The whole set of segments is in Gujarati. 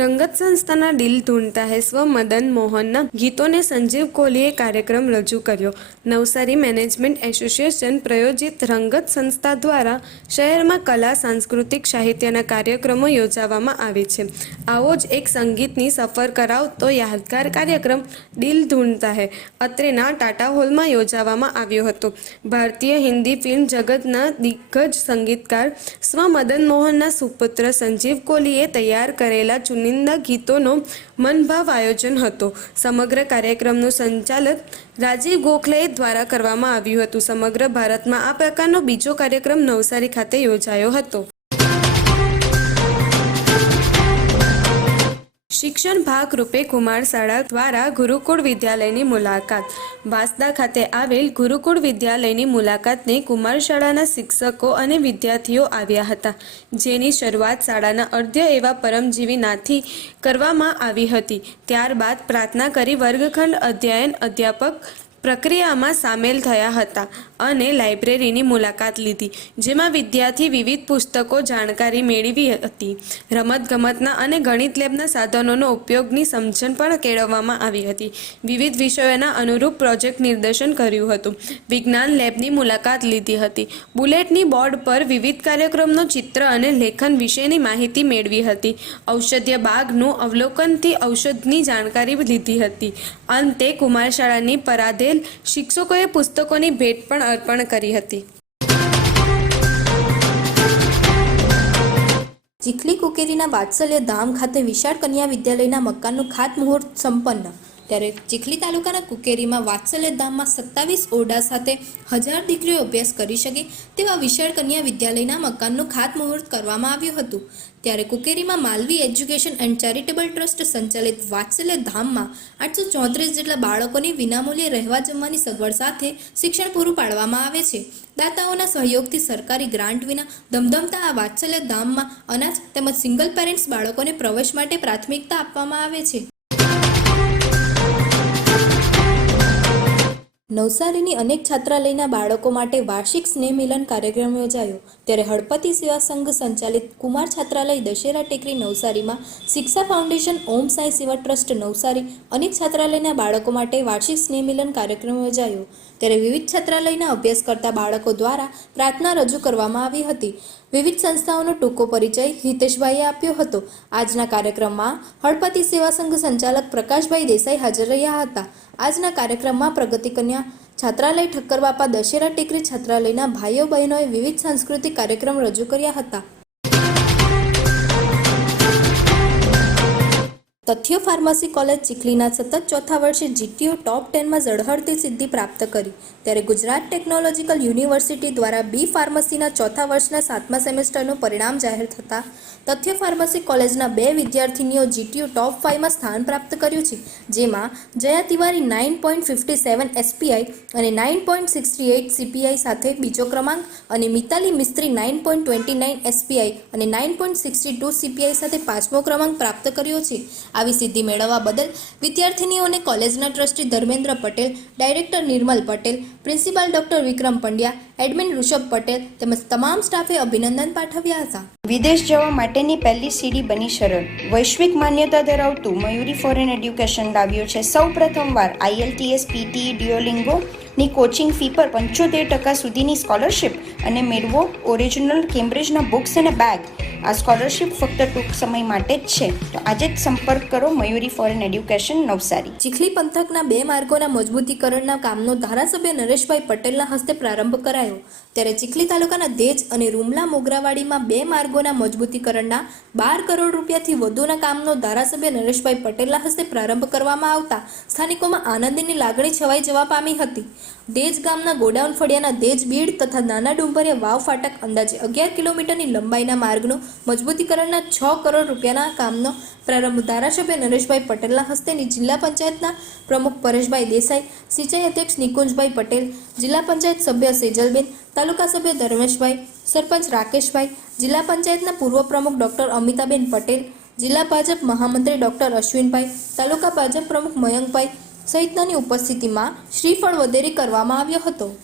રંગત સંસ્થાના દિલ ઢૂંઢતા હે સ્વ મદન મોહનના ગીતોને સંજીવ કોહલીએ કાર્યક્રમ રજૂ કર્યો. નવસારી મેનેજમેન્ટ એસોસિએશન પ્રયોજિત રંગત સંસ્થા દ્વારા શહેરમાં કલા, સાંસ્કૃતિક સાહિત્યના કાર્યક્રમો યોજાવામાં આવે છે. આવો જ એક સંગીતની સફર કરાવતો યાદગાર કાર્યક્રમ દિલ ઢૂંઢતા હે. અત્રેના ટાટા હોલમાં યોજાવામાં આવ્યો હતો. ભારતીય હિન્દી ફિલ્મ જગતના દિગ્ગજ સંગીતકાર સ્વ મદન મોહનના સુપુત્ર સંજીવ કોહલીએ તૈયાર કરેલા ચુનિંદા ગીતોનો મનભાવ આયોજન હતો. સમગ્ર કાર્યક્રમનું સંચાલન રાજીવ ગોખલે દ્વારા કરવામાં આવ્યું હતું. સમગ્ર ભારતમાં આ પ્રકારનો બીજો કાર્યક્રમ નવસારી ખાતે યોજાયો હતો. શિક્ષણ ભાગરૂપે કુમાર શાળા દ્વારા ગુરુકુળ વિદ્યાલયની મુલાકાત. વાંસદા ખાતે આવેલ ગુરુકુળ વિદ્યાલયની મુલાકાતને કુમાર શાળાના શિક્ષકો અને વિદ્યાર્થીઓ આવ્યા હતા, જેની શરૂઆત શાળાના અર્ધ્ય એવા પરમજીવી નાથી કરવામાં આવી હતી. ત્યારબાદ પ્રાર્થના કરી વર્ગખંડ અધ્યયન અધ્યાપક પ્રક્રિયામાં સામેલ થયા હતા. અને લાઇબ્રેરીની મુલાકાત લીધી, જેમાં વિદ્યાર્થી વિવિધ પુસ્તકો જાણકારી મેળવી હતી. રમતગમતના અને ગણિત લેબના સાધનોનો ઉપયોગની સમજણ પણ કેળવવામાં આવી હતી. વિવિધ વિષયોના અનુરૂપ પ્રોજેક્ટ નિર્દેશન કર્યું હતું. વિજ્ઞાન લેબની મુલાકાત લીધી હતી. બુલેટની બોર્ડ પર વિવિધ કાર્યક્રમનો ચિત્ર અને લેખન વિશેની માહિતી મેળવી હતી. ઔષધીય બાગનું અવલોકનથી ઔષધની જાણકારી લીધી હતી. અંતે કુમાર શાળાની પરાધેલ શિક્ષકોએ પુસ્તકોની ભેટ પણ અર્પણ કરી હતી. ચીખલી કુકેરીના વાત્સલ્ય ધામ ખાતે વિશાળ કન્યા વિદ્યાલયના મકાનનું ખાતમુહૂર્ત સંપન્ન. ત્યારે ચીખલી તાલુકાના કુકેરીમાં વાત્સલ્ય ધામમાં સત્તાવીસ ઓરડા સાથે હજાર દીકરીઓ અભ્યાસ કરી શકે તેવા વિશાળ કન્યા વિદ્યાલયના મકાનનું ખાતમુહૂર્ત કરવામાં આવ્યું હતું. ત્યારે કુકેરીમાં Malvi education and charitable trust સંચાલિત વાત્સલ્ય ધામમાં આઠસો ચોત્રીસ જેટલા બાળકોની વિનામૂલ્યે રહેવા જમવાની સગવડ સાથે શિક્ષણ પૂરું પાડવામાં આવે છે. દાતાઓના સહયોગથી સરકારી ગ્રાન્ટ વિના ધમધમતા આ વાત્સલ્ય ધામમાં અનાજ તેમજ સિંગલ પેરેન્ટ્સ બાળકોને પ્રવેશ માટે પ્રાથમિકતા આપવામાં આવે છે. નવસારીની અનેક છાત્રાલયના બાળકો માટે વાર્ષિક સ્નેહ મિલન કાર્યક્રમ યોજાયો. ત્યારે હળપતિ સેવા સંઘ સંચાલિત કુમાર છાત્રાલય દશેરા ટેકરી નવસારીમાં શિક્ષા ફાઉન્ડેશન, ઓમ સાંઈ સેવા ટ્રસ્ટ નવસારી અનેક છાત્રાલયના બાળકો માટે વાર્ષિક સ્નેહ મિલન કાર્યક્રમ યોજાયો. ત્યારે વિવિધ છાત્રાલયના અભ્યાસ કરતા બાળકો દ્વારા પ્રાર્થના રજૂ કરવામાં આવી હતી. વિવિધ સંસ્થાઓનો ટૂંકો પરિચય હિતેશભાઈએ આપ્યો હતો. આજના કાર્યક્રમમાં હળપતિ સેવા સંઘ સંચાલક પ્રકાશભાઈ દેસાઈ હાજર રહ્યા હતા. આજના કાર્યક્રમમાં પ્રગતિ કન્યા, છાત્રાલય ઠક્કર બાપા દશેરા ટેકરી છાત્રાલયના ભાઈઓ બહેનોએ વિવિધ સાંસ્કૃતિક કાર્યક્રમ રજૂ કર્યા હતા. તથ્યો ફાર્મસી કોલેજ ચીખલીના સતત ચોથા વર્ષે જીટીયુ ટોપ ટેનમાં ઝળહળતી સિદ્ધિ પ્રાપ્ત કરી. ત્યારે ગુજરાત ટેકનોલોજીકલ યુનિવર્સિટી દ્વારા બી ફાર્મસીના ચોથા વર્ષના સાતમા સેમેસ્ટરનું પરિણામ જાહેર થતાં, તથ્ય ફાર્મસી કોલેજના બે વિદ્યાર્થીનીઓ જીટીયુ ટોપ ફાઇવમાં સ્થાન પ્રાપ્ત કર્યું છે, જેમાં Jaya Tiwari nine point fifty seven SPI અને nine point sixty eight CPI સાથે બીજો ક્રમાંક અને Mitali Mistri nine point twenty nine SPI અને nine point sixty two CPI સાથે પાંચમો ક્રમાંક પ્રાપ્ત કર્યો છે. આવી સિદ્ધિ મેળવવા બદલ વિદ્યાર્થીનીઓને કોલેજના trustee Dharmendra Patel, director Nirmal Patel, principal doctor Vikram Pandya, admin Rishabh Patel તેમજ તમામ સ્ટાફે અભિનંદન પાઠવ્યા હતા. વિદેશ જવા માટેની પહેલી સીડી બની સરળ. વૈશ્વિક માન્યતા ધરાવતું મયુરી ફોરેન એડ્યુકેશન લાવ્યું છે. સૌ પ્રથમવાર આઈએલટીએસ પીટી ડિયોલિંગો ની કોચિંગ ફી પર પંચોતેર ટકા સુધીની સ્કોલરશિપ અને મેળવો ઓરિજિનલ કેમ્બ્રિજના બુક્સ અને બેગ આ સ્કોલરશિપ ફક્ત ટૂંક સમય માટે જ છે. તો આજે જ સંપર્ક કરો મયુરી ફોરેન એડ્યુકેશન નવસારી. ચીખલી પંથકના બે માર્ગોના મજબૂતીકરણના કામનો ધારાસભ્ય નરેશભાઈ પટેલના હસ્તે પ્રારંભ કરાયો. ત્યારે ચીખલી તાલુકાના દેજ અને રૂમલા મોગરાવાડીમાં બે માર્ગોના મજબૂતીકરણના બાર કરોડ રૂપિયાથી વધુના કામનો ધારાસભ્ય નરેશભાઈ પટેલના હસ્તે પ્રારંભ કરવામાં આવતા સ્થાનિકોમાં આનંદની લાગણી છવાઈ જવા પામી હતી. દેજ ગામના ગોડાઉન ફળિયાના દેજ બીડ તથા નાના ડુંબરિયા વાવ ફાટક અંદાજે અગિયાર કિલોમીટરની લંબાઈના માર્ગનું મજબૂતીકરણના છ કરોડ રૂપિયાના કામનો પ્રારંભ ધારાસભ્ય નરેશભાઈ પટેલના હસ્તેની જિલ્લા પંચાયતના પ્રમુખ પરેશભાઈ દેસાઈ, સિંચાઈ અધ્યક્ષ નિકુંજભાઈ પટેલ, જિલ્લા પંચાયત સભ્ય સેજલબેન, તાલુકા સભ્ય ધર્મેશભાઈ, સરપંચ રાકેશભાઈ, જિલ્લા પંચાયતના પૂર્વ પ્રમુખ ડોક્ટર અમિતાબેન પટેલ, જિલ્લા ભાજપ મહામંત્રી ડોક્ટર અશ્વિનભાઈ, તાલુકા ભાજપ પ્રમુખ મયંકભાઈ સહિતનાની ઉપસ્થિતિમાં શ્રીફળ વધેરી કરવામાં આવ્યો હતો.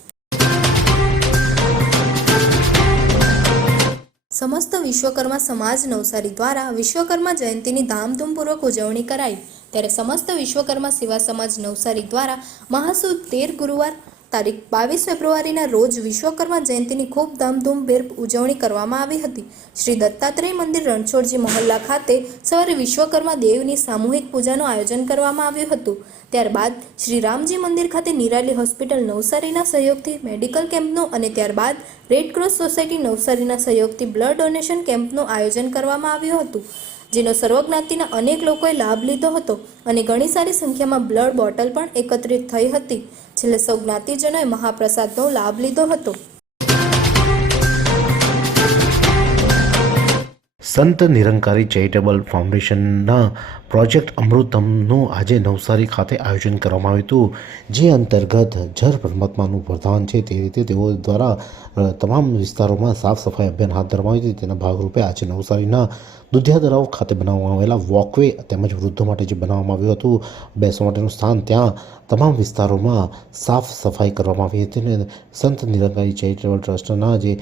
સમસ્ત વિશ્વકર્મા સમાજ નવસારી દ્વારા વિશ્વકર્મા જયંતિની ધામધૂમપૂર્વક ઉજવણી કરાઈ. ત્યારે સમસ્ત વિશ્વકર્મા સેવા સમાજ નવસારી દ્વારા મહાસુદ તેર ગુરુવાર તારીખ બાવીસ ફેબ્રુઆરીના રોજ વિશ્વકર્મા જયંતિની ખૂબ ધામધૂમભેર ઉજવણી કરવામાં આવી હતી. શ્રી દત્તાત્રેય મંદિર રણછોડજી મહોલ્લા ખાતે સવારે વિશ્વકર્મા દેવની સામૂહિક પૂજાનું આયોજન કરવામાં આવ્યું હતું. ત્યારબાદ શ્રી રામજી મંદિર ખાતે નિરાલી હોસ્પિટલ નવસારીના સહયોગથી મેડિકલ કેમ્પનું અને ત્યારબાદ રેડક્રોસ સોસાયટી નવસારીના સહયોગથી બ્લડ ડોનેશન કેમ્પનું આયોજન કરવામાં આવ્યું હતું. જેનો સર્વજ્ઞાતિના અનેક લોકોએ લાભ લીધો હતો અને ઘણી સારી સંખ્યામાં બ્લડ બોટલ પણ એકત્રિત થઈ હતી. છેલ્લે સૌ જ્ઞાતિજનોએ મહાપ્રસાદનો લાભ લીધો હતો. સંત નિરંકારી ચેરિટેબલ ફાઉન્ડેશનના પ્રોજેક્ટ અમૃતમનું આજે નવસારી ખાતે આયોજન કરવામાં આવ્યું હતું, જે અંતર્ગત જર પરમાત્માનું વરદાન છે તે રીતે તેઓ દ્વારા તમામ વિસ્તારોમાં સાફ સફાઈ અભિયાન હાથ ધરવામાં આવ્યું હતું. તેના ભાગરૂપે આજે નવસારીના દુધિયા ખાતે બનાવવામાં આવેલા વોકવે તેમજ વૃદ્ધો માટે જે બનાવવામાં આવ્યું હતું, બેસવા માટેનું સ્થાન, ત્યાં તમામ વિસ્તારોમાં સાફ સફાઈ કરવામાં આવી હતી. અને સંત નિરંકારી ચેરિટેબલ ટ્રસ્ટના જે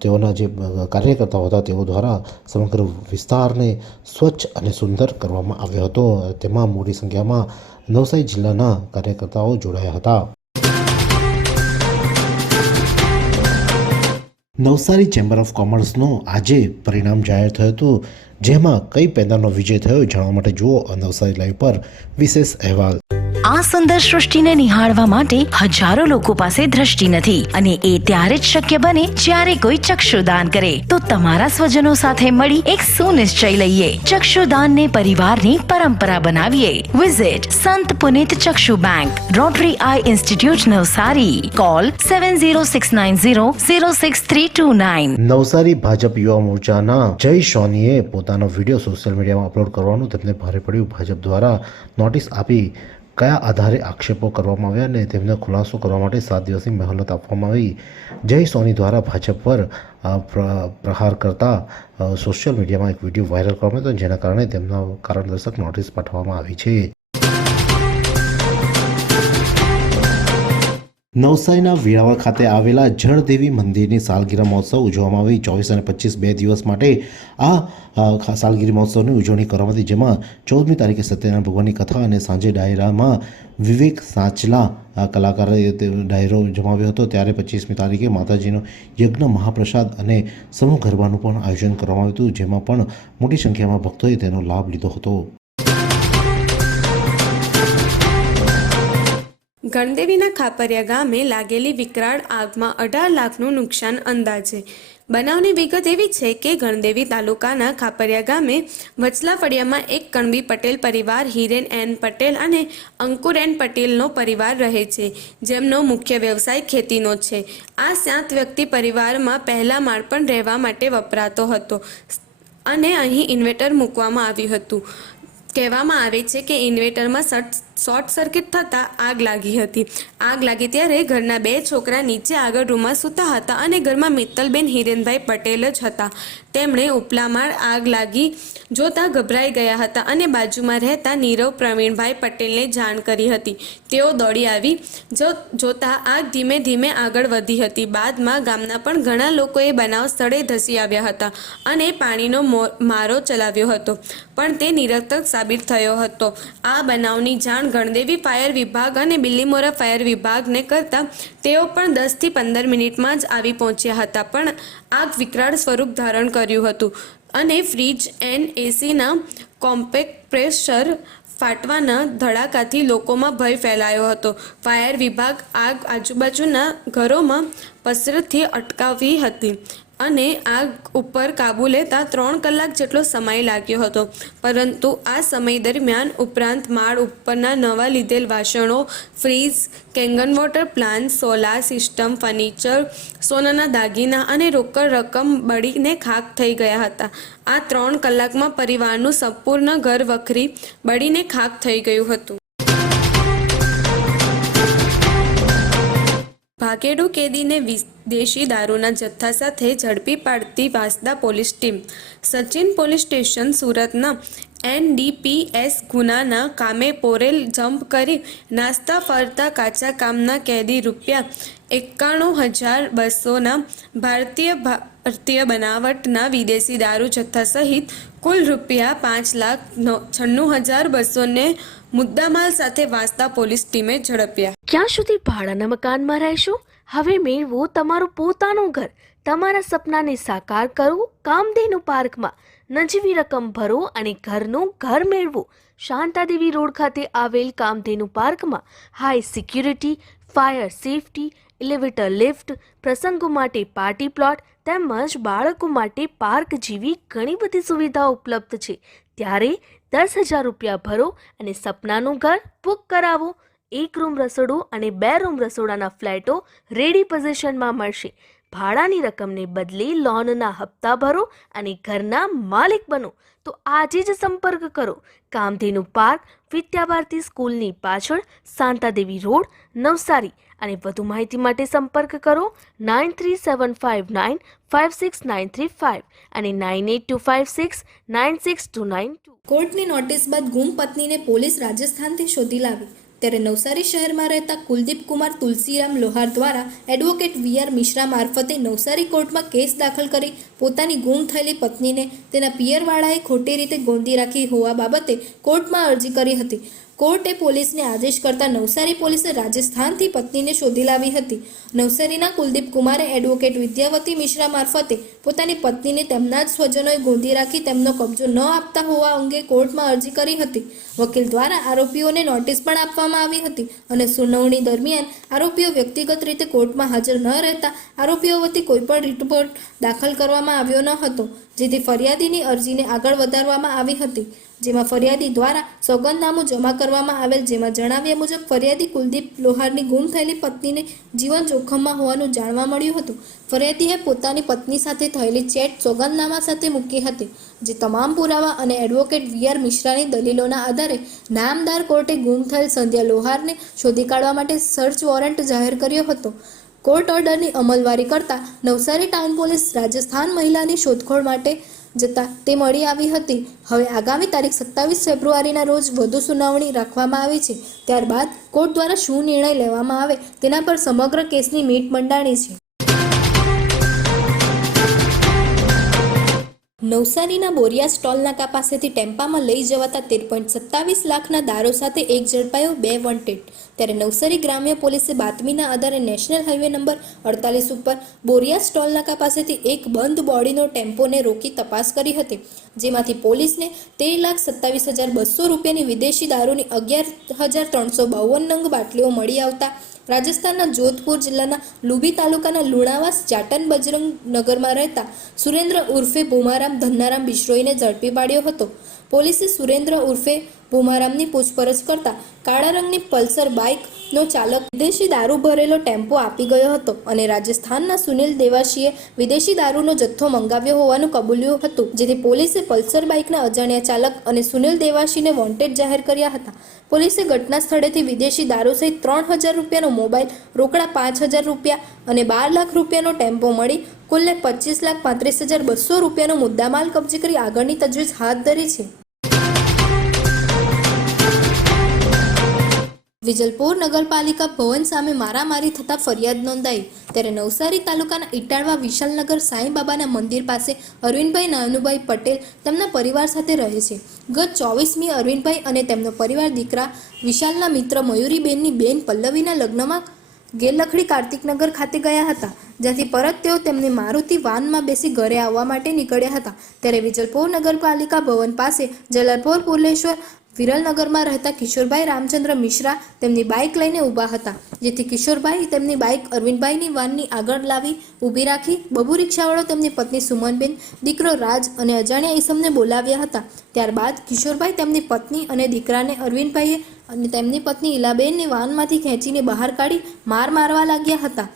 તેઓના જે કાર્યકર્તાઓ હતા, તેઓ દ્વારા સમગ્ર વિસ્તારને સ્વચ્છ અને સુંદર કરવામાં આવ્યો હતો તેમાં મોટી સંખ્યામાં નવસારી જિલ્લાના કાર્યકર્તાઓ જોડાયા હતા નવસારી ચેમ્બર ઓફ કોમર્સનું આજે પરિણામ જાહેર થયું હતું જેમાં કઈ પેદાનો વિજય થયો જાણવા માટે જુઓ નવસારી લાઈવ પર વિશેષ અહેવાલ આ સુંદર સૃષ્ટિને નિહાળવા માટે હજારો લોકો પાસે દ્રષ્ટિ નથી અને એ ત્યારે જ શક્ય બને જ્યારે કોઈ ચક્ષુદાન કરે. તો તમારા સ્વજનો સાથે મળી એક સુનિશ્ચય લઈએ. ચક્ષુદાનને પરિવારની પરંપરા બનાવીએ. Visit Sant Punit Chakshu bank rotary eye institute Navsari. Call seven zero six nine zero zero six three two nine Navsari Bhajap યુવા મોરચાના જય સોનીએ પોતાનો વીડિયો સોશિયલ મીડિયામાં અપલોડ કરવાનું તેમને ભારે પડ્યું. ભાજપ દ્વારા નોટિસ આપી કયા આધારે આક્ષેપો કરવામાં આવ્યા અને તેમને ખુલાસો કરવા માટે સાત દિવસની મહેલત આપવામાં આવી? જય સોની દ્વારા ભાજપ પર પ્ર- પ્રહાર કરતા સોશિયલ મીડિયામાં એક વીડિયો વાયરલ કરવામાં હતો, જેના કારણે તેમના કારણદર્શક નોટિસ પાઠવવામાં આવી છે. નવસારીના વેરાવળ ખાતે આવેલા જળદેવી મંદિરની સાલગીરા મહોત્સવ ઉજવવામાં આવી. ચોવીસ અને પચીસ બે દિવસ માટે આ સાલગીરી મહોત્સવની ઉજવણી કરવામાં હતી જેમાં ચૌદમી તારીખે સત્યનારાયણ ભગવાનની કથા અને સાંજે ડાયરામાં વિવેક સાંચલા તે ડાયરો જમાવ્યો હતો. ત્યારે પચીસમી તારીખે માતાજીનો યજ્ઞ, મહાપ્રસાદ અને સમૂહ ગરબાનું પણ આયોજન કરવામાં આવ્યું હતું, જેમાં પણ મોટી સંખ્યામાં ભક્તોએ તેનો લાભ લીધો હતો. ગણદેવીના ખાપરિયા ગામે લાગેલી વિકરાળ આગમાં અઢાર લાખનું નુકસાન અંદાજે. બનાવની વિગત એવી છે કે ગણદેવી તાલુકાના ખાપરિયા ગામે વચલા ફળિયામાં એક કણબી પટેલ પરિવાર, હિરેન એન પટેલ અને અંકુર એન પટેલનો પરિવાર રહે છે, જેમનો મુખ્ય વ્યવસાય ખેતીનો છે. આ સાત વ્યક્તિ પરિવારમાં પહેલા માળ પણ રહેવા માટે વપરાતો હતો અને અહીં ઇન્વેટર મૂકવામાં આવ્યું હતું. કહેવામાં આવે છે કે ઇન્વેટરમાં શોર્ટ શોર્ટ સર્કિટ થતાં આગ લાગી હતી. આગ લાગી ત્યારે ઘરના બે છોકરા નીચે આગળ રૂમમાં સૂતા હતા અને ઘરમાં મિત્તલબેન, હિરેનભાઈ પટેલ જ હતા. તેમણે ઉપલા માળ આગ લાગી જોતા ગભરાઈ ગયા હતા અને બાજુમાં રહેતા નીરવ પ્રવીણભાઈ પટેલને જાણ કરી હતી. તેઓ દોડી આવી જો, જોતા આગ ધીમે ધીમે આગળ વધી હતી. બાદમાં ગામના પણ ઘણા લોકોએ બનાવ સ્થળે ધસી આવ્યા હતા અને પાણીનો મારો ચલાવ્યો હતો. પણ તે નિરર્થક સાબિત થયો હતો. આ બનાવની જાણ ગણદેવી ફાયર વિભાગ અને બિલ્લીમોરા ફાયર વિભાગને કરતા તેઓ પણ દસથી પંદર મિનિટમાં જ આવી પહોંચ્યા હતા. પણ આગ વિકરાળ સ્વરૂપ ધારણ કર્યું હતું અને ફ્રીજ એન્ડ એસીના કોમ્પેક્ટ પ્રેશર ફાટવાના ધડાકાથી લોકોમાં ભય ફેલાયો હતો. ફાયર વિભાગ આગ આજુબાજુના ઘરોમાં પસરતથી અટકાવી હતી. અને આગ ઉપર કાબુ લેતા ત્રણ કલાક જેટલો સમય લાગ્યો હતો. પરંતુ આ સમય દરમિયાન ઉપરાંત માળ ઉપરના નવા લીધેલ વાસણો fridge Kangen water plant, solar system, furniture, સોનાના દાગીના અને રોકડ રકમ બળીને ખાક થઈ ગયા હતા. આ ત્રણ કલાકમાં પરિવારનું સંપૂર્ણ ઘર વખરી બળીને ખાક થઈ ગયું હતું. ભાગેડુ કેદીને વિદેશી દારૂના જથ્થા સાથે ઝડપી પાડતી Vasda police team. Sachin police station સુરતના એનડીપીએસ ગુનાના કામે પોરેલ જમ્પ કરી નાસ્તા ફરતા કાચા કામના કેદી રૂપિયા એકાણું હજાર બસોના ભારતીય ભારતીય બનાવટના વિદેશી દારૂ જથ્થા સહિત કુલ રૂપિયા પાંચ લાખ નો- છન્નું હજાર બસોને મુદ્દામાલ સાથે વાંચતા પોલીસ ટીમે ઝડપ્યા. ક્યાં સુધી ભાડાના મકાનમાં રહેશો? હવે મેળવો તમારું પોતાનું ઘર. તમારા સપનાને સાકાર કરો, કામધેનુ પાર્કમાં. નજીવી રકમ ભરો અને ઘરનું ઘર મેળવો. શાંતાદેવી રોડ ખાતે આવેલ કામધેનુ પાર્કમાં high security, fire safety elevator lift, પ્રસંગો માટે પાર્ટી પ્લોટ તેમજ બાળકો માટે પાર્ક જેવી ઘણી બધી સુવિધાઓ ઉપલબ્ધ છે. ત્યારે દસ હજાર રૂપિયા ભરો અને સપનાનું ઘર બુક કરાવો. એક રૂમ રસોડું અને બે રૂમ રસોડાના ફ્લેટો રેડી પોઝિશનમાં મળશે. ભાડાની રકમને બદલે લોનના હપ્તા ભરો અને ઘરના માલિક બનો. તો આજે જ સંપર્ક કરો. કામધેનુ પાર્ક વિદ્યાભારતી સ્કૂલની પાછળ શાંતાદેવી રોડ, નવસારી. અને વધુ માહિતી માટે સંપર્ક કરો nine three seven five nine five six nine three five અને nine eight two five six nine six two nine two કોર્ટની નોટિસ બાદ ગુમ પત્નીને પોલીસ રાજસ્થાનથી શોધી લાવી. ત્યારે નવસારી શહેરમાં રહેતા કુલદીપ કુમાર તુલસીરામ લોહાર દ્વારા એડવોકેટ વી આર મિશ્રા મારફતે નવસારી કોર્ટમાં કેસ દાખલ કરી પોતાની ગુમ થયેલી પત્નીને તેના પિયરવાળાએ ખોટી રીતે ગોંધી રાખી હોવા બાબતે કોર્ટમાં અરજી કરી હતી. કોર્ટે પોલીસને આદેશ કરતા નવસારી પોલીસે રાજસ્થાનથી પત્નીને શોધી લાવી હતી. નવસારીના કુલદીપ કુમારે એડવોકેટ વિદ્યાવતી મિશ્રા મારફતે પોતાની પત્નીને તેમના જ સ્વજનોએ ગોંધી રાખી તેમનો કબજો ન આપતા હોવા અંગે કોર્ટમાં અરજી કરી હતી. વકીલ દ્વારા આરોપીઓને નોટિસ પણ આપવામાં આવી હતી અને સુનાવણી દરમિયાન આરોપીઓ વ્યક્તિગત રીતે કોર્ટમાં હાજર ન રહેતા આરોપીઓ વતી કોઈપણ રિપોર્ટ દાખલ કરવામાં આવ્યો ન હતો, જેથી ફરિયાદીની અરજીને આગળ વધારવામાં આવી હતી. જેમાં ફરિયાદી દ્વારા સોગંદનામું જમા કરવામાં આવેલ જેમાં જણાવ્યા મુજબ ફરિયાદી કુલદીપ લોહારની ગુમ થયેલી પત્નીને જીવન જોખમમાં હોવાનું જાણવા મળ્યું હતું. ફરિયાદીએ પોતાની પત્ની સાથે થયેલી ચેટ સોગંદનામા સાથે મૂકી હતી, જે તમામ પુરાવા અને એડવોકેટ વી આર મિશ્રાની દલીલોના આધારે નામદાર કોર્ટે ગુમ થયેલ સંધ્યા લોહારને શોધી કાઢવા માટે સર્ચ વોરંટ જાહેર કર્યો હતો. કોર્ટ ઓર્ડરની અમલવારી કરતા નવસારી ટાઉન પોલીસ રાજસ્થાન મહિલાની શોધખોળ માટે જતા તે મળી આવી હતી. હવે આગામી તારીખ સત્તાવીસ ફેબ્રુઆરીના રોજ વધુ સુનાવણી રાખવામાં આવી છે. ત્યારબાદ કોર્ટ દ્વારા શું નિર્ણય લેવામાં આવે તેના પર સમગ્ર કેસની મીટ મંડાણી છે. નવસારીના બોરિયા સ્ટોલ નાકા પાસેથી ટેમ્પામાં લઈ જવાતા તેર પોઈન્ટ સત્તાવીસ લાખના દારૂ સાથે એક ઝડપાયો, બે વોન્ટેડ ત્યારે નવસારી ગ્રામ્ય પોલીસે બાતમીના આધારે નેશનલ હાઈવે નંબર અડતાલીસ ઉપર બોરિયા સ્ટોલ નાકા પાસેથી એક બંધ બોડીનો ટેમ્પોને રોકી તપાસ કરી હતી, જેમાંથી પોલીસને તેર લાખ સત્તાવીસ હજાર બસો રૂપિયાની વિદેશી દારૂની અગિયાર હજાર ત્રણસો બાવન નંગ બાટલીઓ મળી આવતા રાજસ્થાનના જોધપુર જિલ્લાના લુબી તાલુકાના લુણાવાસ જાટન બજરંગ નગરમાં રહેતા સુરેન્દ્ર ઉર્ફે ભૂમારામ ધન્નારામ બિશ્રોઈને ઝડપી પાડ્યો હતો. પોલીસે સુરેન્દ્ર ઉર્ફે ભૂમારામની પૂછપરછ કરતા કાળા રંગની પલ્સર બાઇકનો ચાલક વિદેશી દારૂ ભરેલો ટેમ્પો આપી ગયો હતો અને રાજસ્થાનના સુનિલ દેવાશીએ વિદેશી દારૂનો જથ્થો મંગાવ્યો હોવાનું કબૂલ્યું હતું, જેથી પોલીસે પલ્સર બાઇકના અજાણ્યા ચાલક અને સુનિલ દેવાશીને વોન્ટેડ જાહેર કર્યા હતા. પોલીસે ઘટના સ્થળેથી વિદેશી દારૂ સહિત ત્રણ હજાર રૂપિયાનો મોબાઈલ રોકડા પાંચ હજાર રૂપિયા અને બાર લાખ રૂપિયાનો ટેમ્પો મળી કુલ્લે પચીસ લાખ પાંત્રીસ હજાર બસો રૂપિયાનો મુદ્દામાલ કબજે કરી આગળની તજવીજ હાથ ધરી છે. વિજલપોર નગરપાલિકા ભવન સામે મારામારી થતાં ફરિયાદ નોંધાઈ. ત્યારે નવસારી તાલુકાના ઇટાળવા વિશાલનગર સાંઈબાબાના મંદિર પાસે અરવિંદભાઈ નાનુભાઈ પટેલ તેમના પરિવાર સાથે રહે છે. ગત ચોવીસમી અરવિંદભાઈ અને તેમનો પરિવાર દીકરા વિશાલના મિત્ર મયુરીબેનની બેન પલ્લવીના લગ્નમાં ગેરલખડી કાર્તિકનગર ખાતે ગયા હતા, જ્યાંથી પરત તેઓ તેમની મારુતિ વાનમાં બેસી ઘરે આવવા માટે નીકળ્યા હતા. ત્યારે વિજલપોર નગરપાલિકા ભવન પાસે જલાલપોર પુલેશ્વર વિરલનગરમાં રહેતા કિશોરભાઈ રામચંદ્ર મિશ્રા તેમની બાઇક લઈને ઊભા હતા, જેથી કિશોરભાઈ તેમની બાઇક અરવિંદભાઈની વાનની આગળ લાવી ઊભી રાખી બબુ રિક્ષાવાળો તેમની પત્ની સુમનબેન, દીકરો રાજ અને અજાણ્યા ઈસમને બોલાવ્યા હતા. ત્યારબાદ કિશોરભાઈ તેમની પત્ની અને દીકરાને અરવિંદભાઈએ અને તેમની પત્ની ઈલાબેનને વાનમાંથી ખેંચીને બહાર કાઢી માર મારવા લાગ્યા હતા.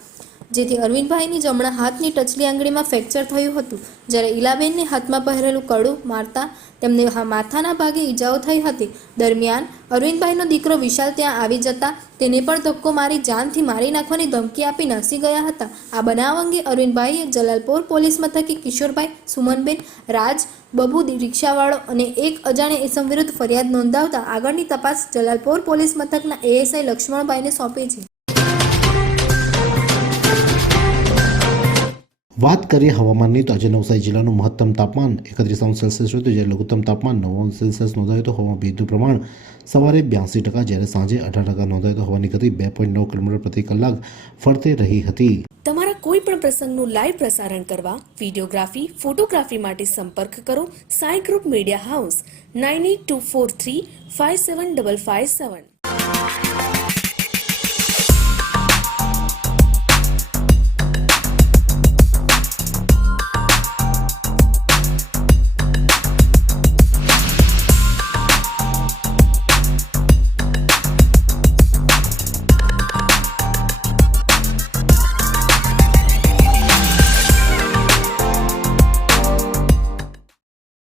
જેથી અરવિંદભાઈની જમણા હાથની ટચલી આંગળીમાં ફ્રેક્ચર થયું હતું. જ્યારે ઈલાબેનને હાથમાં પહેરેલું કડું, મારતા તેમને માથાના ભાગે ઈજાઓ થઈ હતી. દરમિયાન અરવિંદભાઈનો દીકરો વિશાલ ત્યાં આવી જતા તેને પણ ધક્કો મારી જાનથી મારી નાખવાની ધમકી આપી નાસી ગયા હતા. આ બનાવ અંગે અરવિંદભાઈએ જલાલપોર પોલીસ મથકે કિશોરભાઈ, સુમનબેન, રાજ, બબુ રિક્ષાવાળો અને એક અજાણે ઇસમ વિરુદ્ધ ફરિયાદ નોંધાવતા આગળની તપાસ જલાલપોર પોલીસ મથકના એએસઆઈ લક્ષ્મણભાઈને સોંપી છે. વાત કરીએ હવામાનની, તો આજે નવસારી જિલ્લાનું મહત્તમ તાપમાન એકત્રીસ અંશ સેલ્સિયસ હતું જ્યારે લઘુત્તમ તાપમાન નવ અંશ સેલ્સિયસ નોંધાયું તો હવામાં ભેજનું પ્રમાણ સવારે બ્યાસી ટકા, જ્યારે સાંજે અઢાર ટકા નોંધાયું તો હવાની ગતિ બે પોઈન્ટ નવ કિલોમીટર પ્રતિ કલાક ફરતે રહી હતી. તમારા કોઈ પણ પ્રસંગનું લાઈવ પ્રસારણ કરવા વિડીયોગ્રાફી, ફોટોગ્રાફી માટે સંપર્ક કરો Sai group media house, nine eight two four three five seven double five seven.